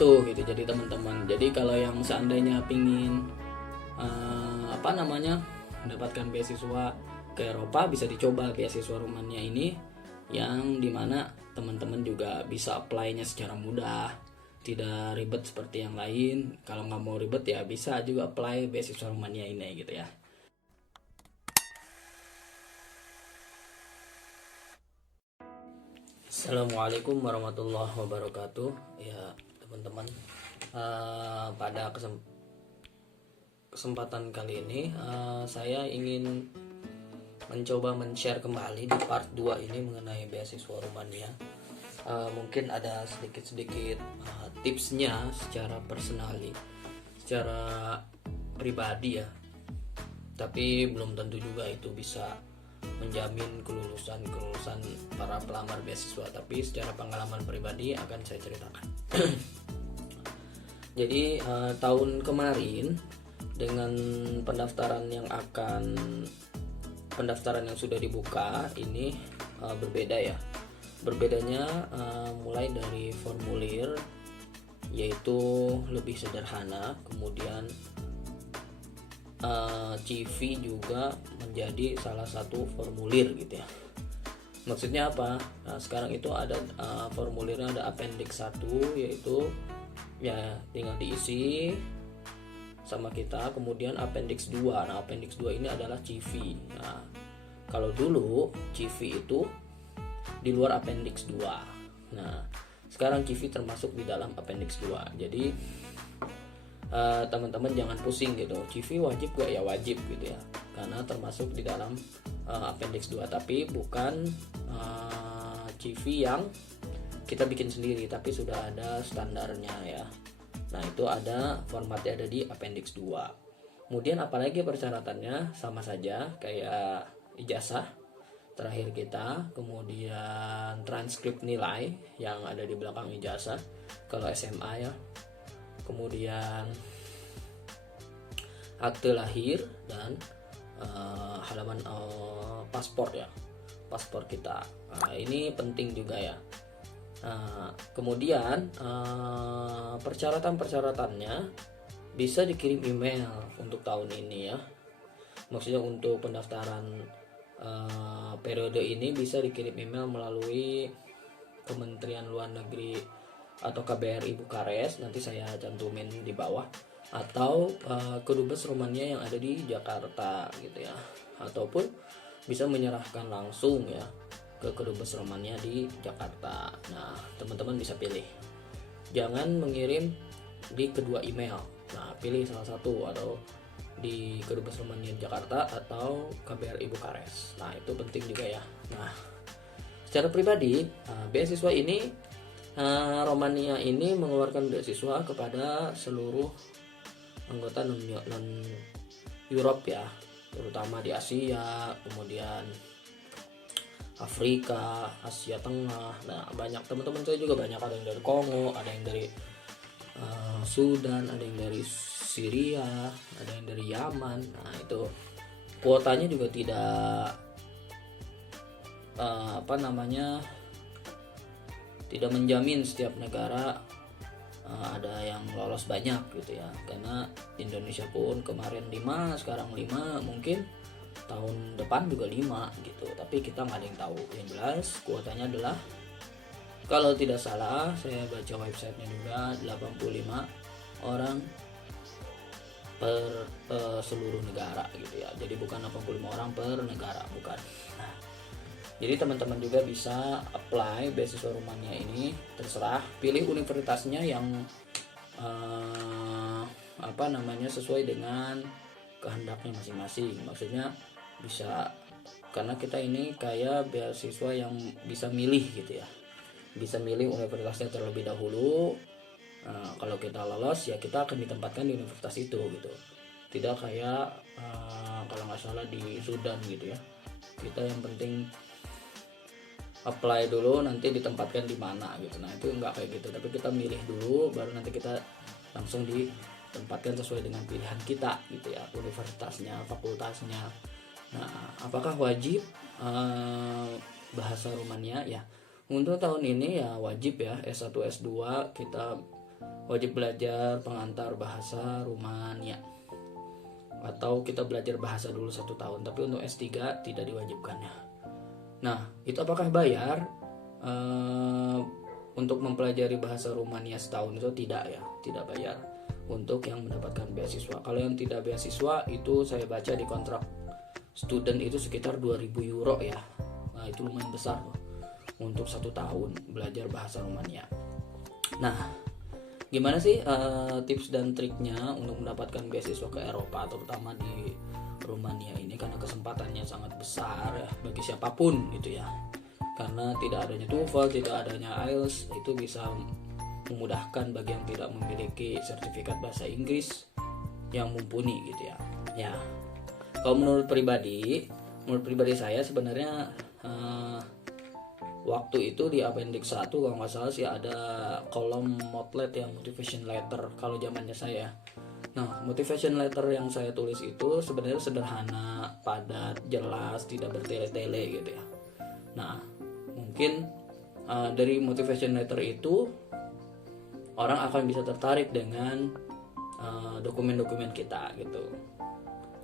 Itu gitu. Jadi teman-teman, jadi kalau yang seandainya pingin mendapatkan beasiswa ke Eropa, bisa dicoba beasiswa Rumania ini, yang dimana teman-teman juga bisa apply-nya secara mudah, tidak ribet seperti yang lain. Kalau nggak mau ribet ya bisa juga apply beasiswa Rumania ini gitu ya. Assalamualaikum warahmatullahi wabarakatuh. Ya teman-teman, pada kesempatan kali ini saya ingin mencoba men-share kembali di part 2 ini mengenai beasiswa Rumania. Mungkin ada sedikit-sedikit tipsnya secara personally, secara pribadi ya. Tapi belum tentu juga itu bisa menjamin kelulusan para pelamar beasiswa, tapi secara pengalaman pribadi akan saya ceritakan. Jadi tahun kemarin dengan pendaftaran yang sudah dibuka ini berbeda ya. Berbedanya mulai dari formulir, yaitu lebih sederhana, kemudian CV juga menjadi salah satu formulir gitu ya. Maksudnya apa? Nah, sekarang itu ada formulirnya, ada appendix 1, yaitu ya tinggal diisi sama kita. Kemudian appendix 2. Nah, appendix 2 ini adalah CV. Nah, kalau dulu CV itu di luar appendix 2. Nah, sekarang CV termasuk di dalam appendix 2. Jadi teman-teman jangan pusing gitu, CV wajib gak? Ya wajib gitu ya, karena termasuk di dalam appendix 2, tapi bukan CV yang kita bikin sendiri, tapi sudah ada standarnya ya. Nah, itu ada formatnya, ada di appendix 2. Kemudian apalagi persyaratannya sama saja kayak ijazah terakhir kita, kemudian transkrip nilai yang ada di belakang ijazah kalau SMA ya, kemudian akte lahir dan halaman paspor ya, paspor kita. Nah, ini penting juga ya. Kemudian persyaratan-persyaratannya bisa dikirim email untuk tahun ini ya. Maksudnya untuk pendaftaran periode ini bisa dikirim email melalui Kementerian Luar Negeri atau KBRI Bukares, nanti saya cantumin di bawah, atau Kedubes Rumania yang ada di Jakarta gitu ya, ataupun bisa menyerahkan langsung ya ke Kedubes Rumania di Jakarta. Nah, teman-teman bisa pilih, jangan mengirim di kedua email. Nah, pilih salah satu, atau di Kedubes Rumania di Jakarta atau KBRI Bukares. Nah, itu penting juga ya. Nah, secara pribadi beasiswa ini, Romania ini mengeluarkan beasiswa kepada seluruh anggota non Europe ya, terutama di Asia, kemudian Afrika, Asia Tengah. Nah, banyak teman-teman saya juga banyak, ada yang dari Kongo, ada yang dari Sudan, ada yang dari Syria, ada yang dari Yaman. Nah, itu kuotanya juga tidak tidak menjamin setiap negara ada yang lolos banyak gitu ya, karena Indonesia pun kemarin 5, sekarang 5, mungkin tahun depan juga 5 gitu, tapi kita nggak ada yang tahu. Yang jelas kuotanya adalah, kalau tidak salah saya baca websitenya juga, 85 orang per seluruh negara gitu ya. Jadi bukan 85 orang per negara, bukan. Nah, jadi teman-teman juga bisa apply beasiswa Rumania ini, terserah pilih universitasnya yang sesuai dengan kehendaknya masing-masing. Maksudnya bisa, karena kita ini kayak beasiswa yang bisa milih gitu ya, bisa milih universitasnya terlebih dahulu. Kalau kita lolos ya kita akan ditempatkan di universitas itu gitu, tidak kayak kalau nggak salah di Sudan gitu ya, kita yang penting apply dulu nanti ditempatkan di mana gitu. Nah, itu nggak kayak gitu, tapi kita milih dulu baru nanti kita langsung ditempatkan sesuai dengan pilihan kita gitu ya, universitasnya, fakultasnya. Nah, apakah wajib bahasa Rumania? Ya, untuk tahun ini ya wajib ya, S1 S2 kita wajib belajar pengantar bahasa Rumania, atau kita belajar bahasa dulu 1 tahun, tapi untuk S3 tidak diwajibkan ya. Nah, itu apakah bayar untuk mempelajari bahasa Rumania setahun? Itu tidak ya, tidak bayar untuk yang mendapatkan beasiswa. Kalau yang tidak beasiswa itu saya baca di kontrak student itu sekitar 2.000 euro ya. Nah, itu lumayan besar loh untuk 1 tahun belajar bahasa Rumania. Nah, gimana sih tips dan triknya untuk mendapatkan beasiswa ke Eropa, terutama di Rumania ini, karena kesempatannya sangat besar ya bagi siapapun gitu ya. Karena tidak adanya TOEFL, tidak adanya IELTS, itu bisa memudahkan bagi yang tidak memiliki sertifikat bahasa Inggris yang mumpuni gitu ya. Ya, kalau menurut pribadi saya sebenarnya waktu itu di appendix 1 kalau nggak salah sih ada kolom motlet yang motivation letter kalau zamannya saya. Nah, motivation letter yang saya tulis itu sebenarnya sederhana, padat, jelas, tidak bertele-tele gitu ya. Nah, mungkin dari motivation letter itu orang akan bisa tertarik dengan dokumen-dokumen kita gitu.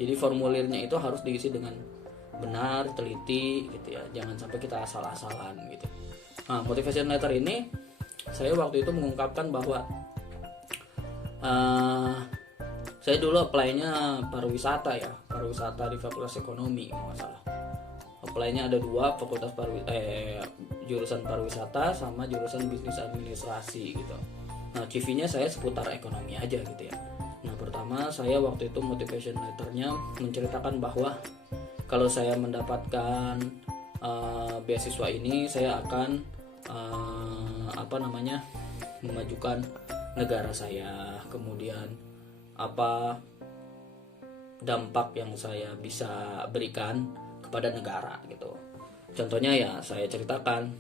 Jadi formulirnya itu harus diisi dengan benar, teliti gitu ya. Jangan sampai kita asal-asalan gitu. Nah, motivation letter ini saya waktu itu mengungkapkan bahwa saya dulu apply-nya pariwisata ya, pariwisata di Fakultas Ekonomi kalau nggak salah. Apply-nya ada 2, fakultas jurusan pariwisata sama jurusan bisnis administrasi gitu. Nah, CV-nya saya seputar ekonomi aja gitu ya. Nah, pertama saya waktu itu motivation letter-nya menceritakan bahwa kalau saya mendapatkan beasiswa ini, saya akan memajukan negara saya, kemudian apa dampak yang saya bisa berikan kepada negara gitu. Contohnya ya saya ceritakan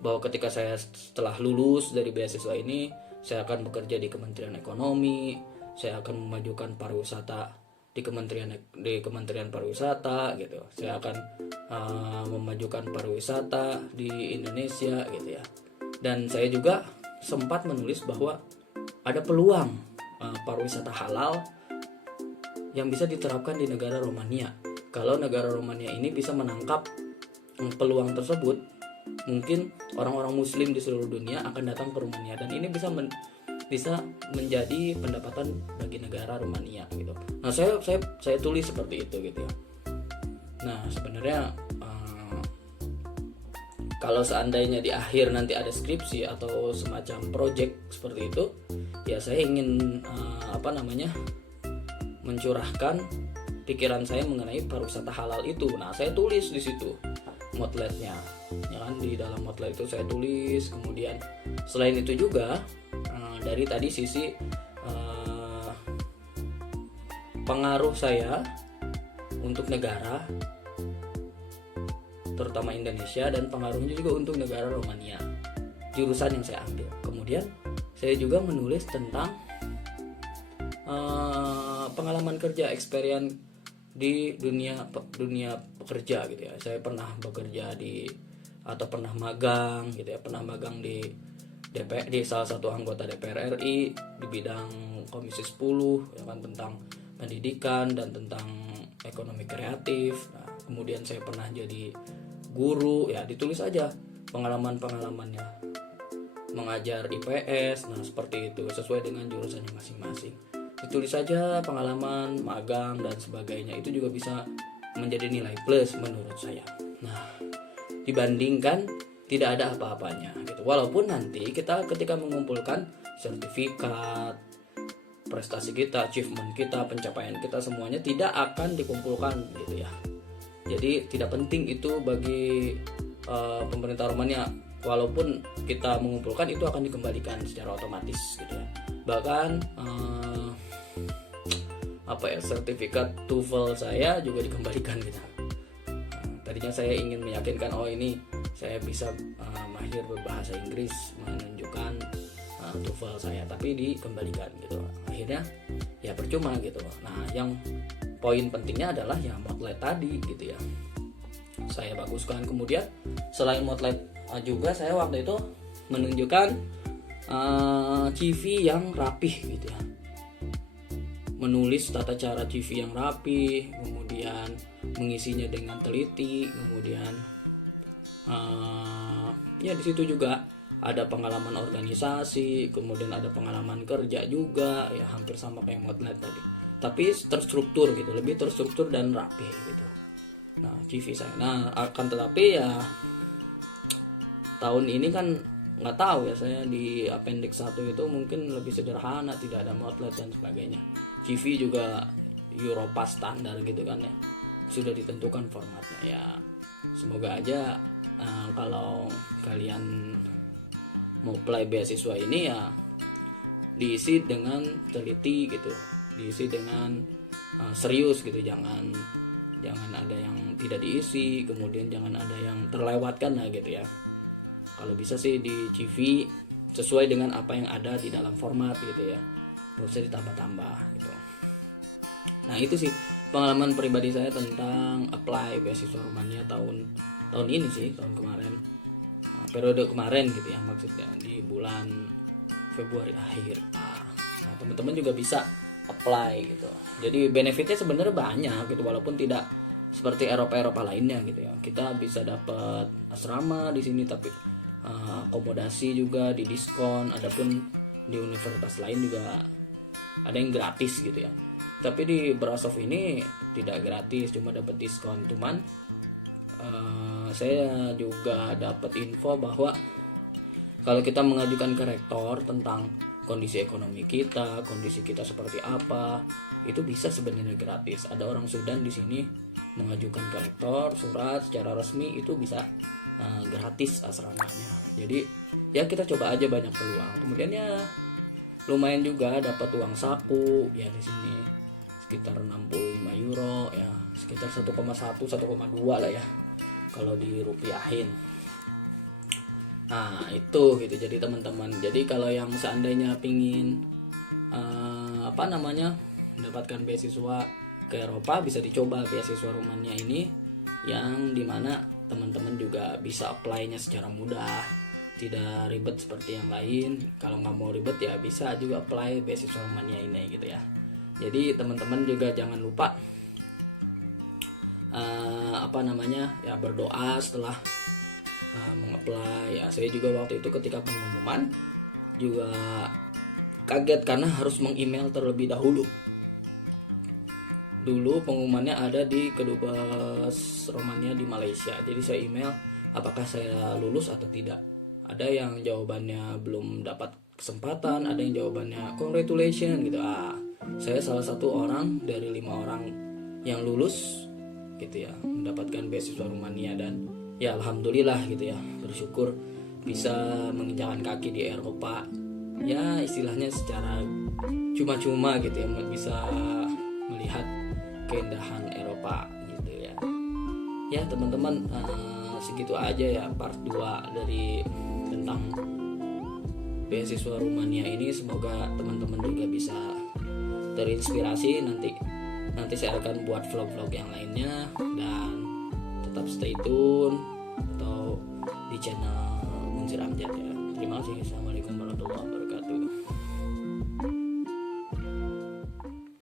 bahwa ketika saya setelah lulus dari beasiswa ini, saya akan bekerja di Kementerian Ekonomi, saya akan memajukan pariwisata di Kementerian Pariwisata gitu. Saya akan memajukan pariwisata di Indonesia gitu ya. Dan saya juga sempat menulis bahwa ada peluang pariwisata halal yang bisa diterapkan di negara Romania. Kalau negara Romania ini bisa menangkap peluang tersebut, mungkin orang-orang Muslim di seluruh dunia akan datang ke Romania, dan ini bisa menjadi pendapatan bagi negara Romania gitu. Nah, saya tulis seperti itu gitu ya. Nah, sebenarnya kalau seandainya di akhir nanti ada skripsi atau semacam project seperti itu, ya saya ingin mencurahkan pikiran saya mengenai pariwisata halal itu. Nah, saya tulis di situ motletnya, ya kan, di dalam motlet itu saya tulis. Kemudian selain itu juga dari tadi sisi pengaruh saya untuk negara, terutama Indonesia, dan pengaruhnya juga untuk negara Romania, jurusan yang saya ambil. Kemudian saya juga menulis tentang pengalaman kerja, experience di dunia pekerja gitu ya. Saya pernah bekerja pernah magang gitu ya, pernah magang di DPR, di salah satu anggota DPR RI di bidang Komisi 10 ya kan, tentang pendidikan dan tentang ekonomi kreatif. Nah, kemudian saya pernah jadi guru ya, ditulis aja pengalaman-pengalamannya mengajar IPS. Nah, seperti itu sesuai dengan jurusannya masing-masing. Ditulis saja pengalaman magang dan sebagainya, itu juga bisa menjadi nilai plus menurut saya. Nah, dibandingkan tidak ada apa-apanya gitu. Walaupun nanti kita ketika mengumpulkan sertifikat, prestasi kita, achievement kita, pencapaian kita, semuanya tidak akan dikumpulkan gitu ya. Jadi tidak penting itu bagi pemerintah Romania. Walaupun kita mengumpulkan, itu akan dikembalikan secara otomatis gitu ya. Bahkan sertifikat TOEFL saya juga dikembalikan gitu. Tadinya saya ingin meyakinkan ini saya bisa mahir berbahasa Inggris, menunjukkan TOEFL saya, tapi dikembalikan gitu. Akhirnya ya percuma gitu. Nah, yang poin pentingnya adalah ya motlet tadi gitu ya, saya baguskan. Kemudian selain motlet juga saya waktu itu menunjukkan CV yang rapih gitu ya, menulis tata cara CV yang rapi, kemudian mengisinya dengan teliti, kemudian ya di situ juga ada pengalaman organisasi, kemudian ada pengalaman kerja juga, ya hampir sama kayak Motlet tadi, tapi terstruktur gitu, lebih terstruktur dan rapi gitu. Nah CV saya, nah akan tetapi ya tahun ini kan nggak tahu ya, saya di appendix 1 itu mungkin lebih sederhana, tidak ada Motlet dan sebagainya. CV juga Europass standar gitu kan ya, sudah ditentukan formatnya ya. Semoga aja kalau kalian mau apply beasiswa ini ya diisi dengan teliti gitu, diisi dengan serius gitu, jangan ada yang tidak diisi, kemudian jangan ada yang terlewatkan lah gitu ya. Kalau bisa sih di CV sesuai dengan apa yang ada di dalam format gitu ya, nggak usah ditambah-tambah gitu. Nah itu sih pengalaman pribadi saya tentang apply beasiswa Rumania tahun ini sih, tahun kemarin, periode kemarin gitu ya, maksudnya di bulan Februari akhir. Nah teman-teman juga bisa apply gitu. Jadi benefitnya sebenarnya banyak gitu, walaupun tidak seperti Eropa lainnya gitu ya. Kita bisa dapat asrama di sini, tapi akomodasi juga di diskon. Adapun di universitas lain juga ada yang gratis gitu ya. Tapi di Brasov ini tidak gratis, cuma dapat diskon. Cuman saya juga dapat info bahwa kalau kita mengajukan ke rektor tentang kondisi ekonomi kita, kondisi kita seperti apa, itu bisa sebenarnya gratis. Ada orang Sudan di sini mengajukan ke rektor surat secara resmi, itu bisa gratis asramanya. Jadi ya kita coba aja, banyak peluang. Kemudian ya lumayan juga dapat uang saku ya di sini sekitar 65 euro ya, sekitar 1,1 1,2 lah ya kalau dirupiahin. Nah itu gitu. Jadi teman-teman, jadi kalau yang seandainya pingin mendapatkan beasiswa ke Eropa, bisa dicoba beasiswa Rumania ini, yang dimana teman-teman juga bisa apply-nya secara mudah, tidak ribet seperti yang lain. Kalau nggak mau ribet ya bisa juga apply beasiswa Rumania ini gitu ya. Jadi teman-teman juga jangan lupa ya berdoa setelah mengapply ya. Saya juga waktu itu ketika pengumuman juga kaget karena harus meng-email terlebih dahulu. Dulu pengumumannya ada di Kedubes Romania di Malaysia, jadi saya email apakah saya lulus atau tidak. Ada yang jawabannya belum dapat kesempatan, ada yang jawabannya congratulations gitu. Saya salah satu orang dari 5 orang yang lulus gitu ya, mendapatkan beasiswa Rumania. Dan ya alhamdulillah gitu ya, bersyukur bisa menginjakan kaki di Eropa ya, istilahnya secara cuma-cuma gitu ya, bisa melihat keindahan Eropa gitu ya. Ya teman-teman, segitu aja ya part 2 dari tentang beasiswa Rumania ini. Semoga teman-teman juga bisa terinspirasi. Nanti saya akan buat vlog-vlog yang lainnya, dan tetap stay tune atau di channel Munzir Amjad ya. Terima kasih. Assalamualaikum warahmatullahi wabarakatuh.